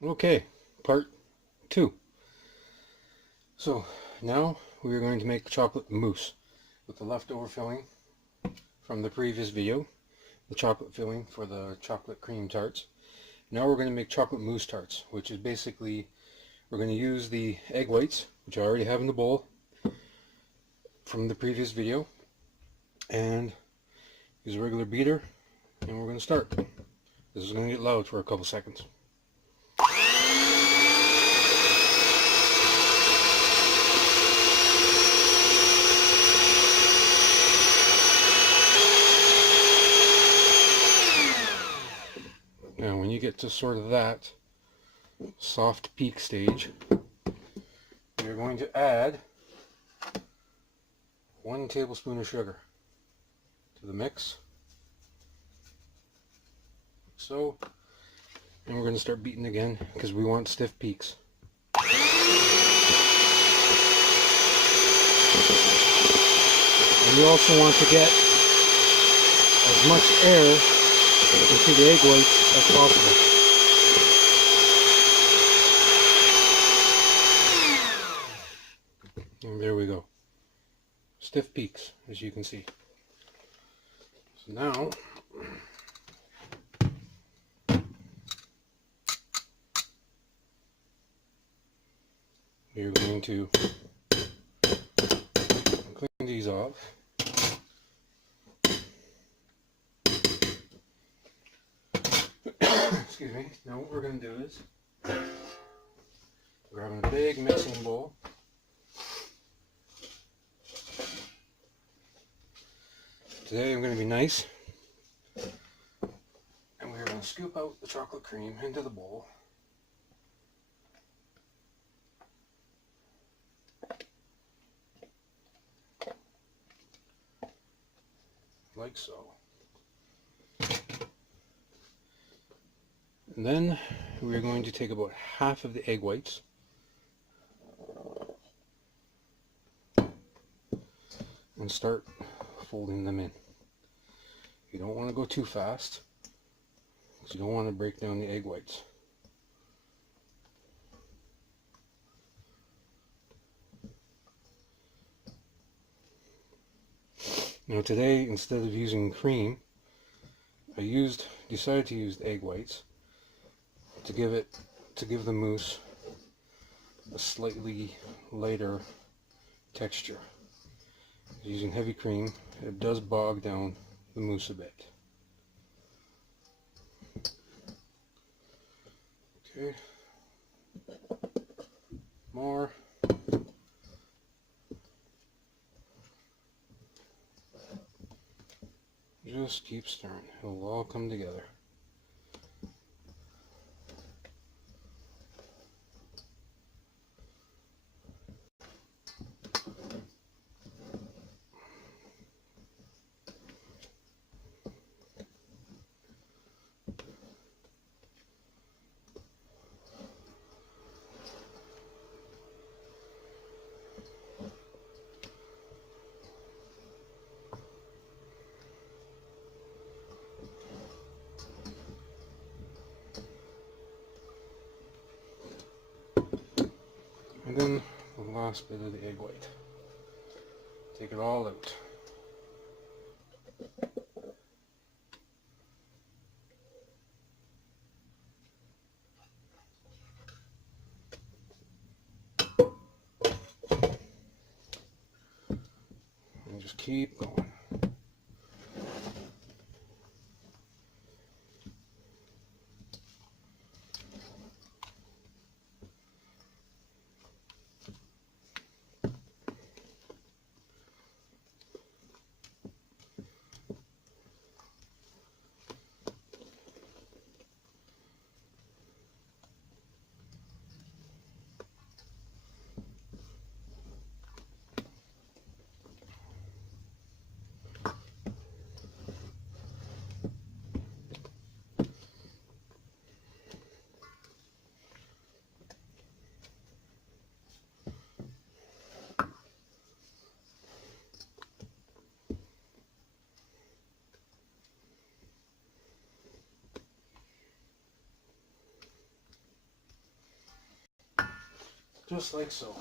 Okay, part 2. So now we are going to make chocolate mousse with the leftover filling from the previous video, the chocolate filling for the chocolate cream tarts. Now we're going to make chocolate mousse tarts, which is basically we're going to use the egg whites, which I already have in the bowl from the previous video, and use a regular beater, and we're going to start. This is going to get loud for a couple seconds. Now when you get to sort of that soft peak stage, you're going to add 1 tablespoon of sugar to the mix, like so, and we're going to start beating again because we want stiff peaks. And you also want to get as much air into the egg whites as possible. And there we go. Stiff peaks, as you can see. So now, we're going to clean these off. Excuse me. Now what we're going to do is grab a big mixing bowl. Today I'm going to be nice, and we're going to scoop out the chocolate cream into the bowl. Like so. And then we're going to take about half of the egg whites and start folding them in. You don't want to go too fast because you don't want to break down the egg whites. Now today, instead of using cream, I decided to use egg whites to give the mousse a slightly lighter texture. Using heavy cream, it does bog down the mousse a bit. Okay, more. Just keep stirring, it'll all come together. And then the last bit of the egg white. Take it all out. And just keep going. Just like so.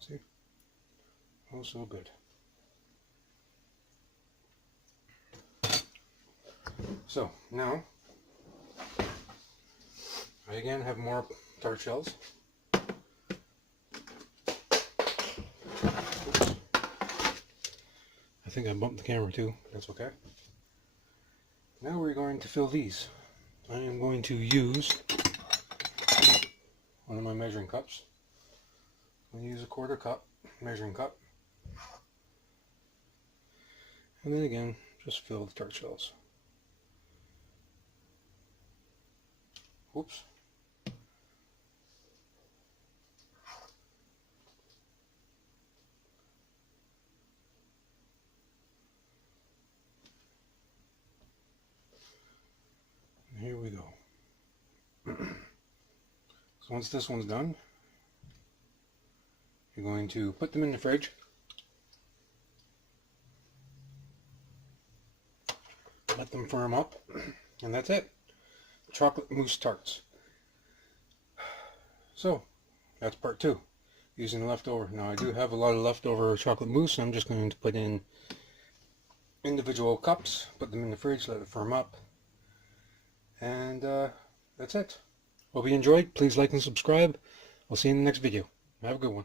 See? Oh, so good. So, now, I again have more tart shells. Oops. I think I bumped the camera too. That's okay. Now we're going to fill these. I am going to use one of my measuring cups. I'm going to use a 1/4 cup measuring cup. And then again, just fill the tart shells. Oops. And here we go. So once this one's done, you're going to put them in the fridge. Let them firm up, and that's it. Chocolate mousse tarts. So, that's part 2, using the leftover. Now I do have a lot of leftover chocolate mousse, and I'm just going to put in individual cups, put them in the fridge, let it firm up, and that's it. Hope you enjoyed. Please like and subscribe. I'll see you in the next video. Have a good one.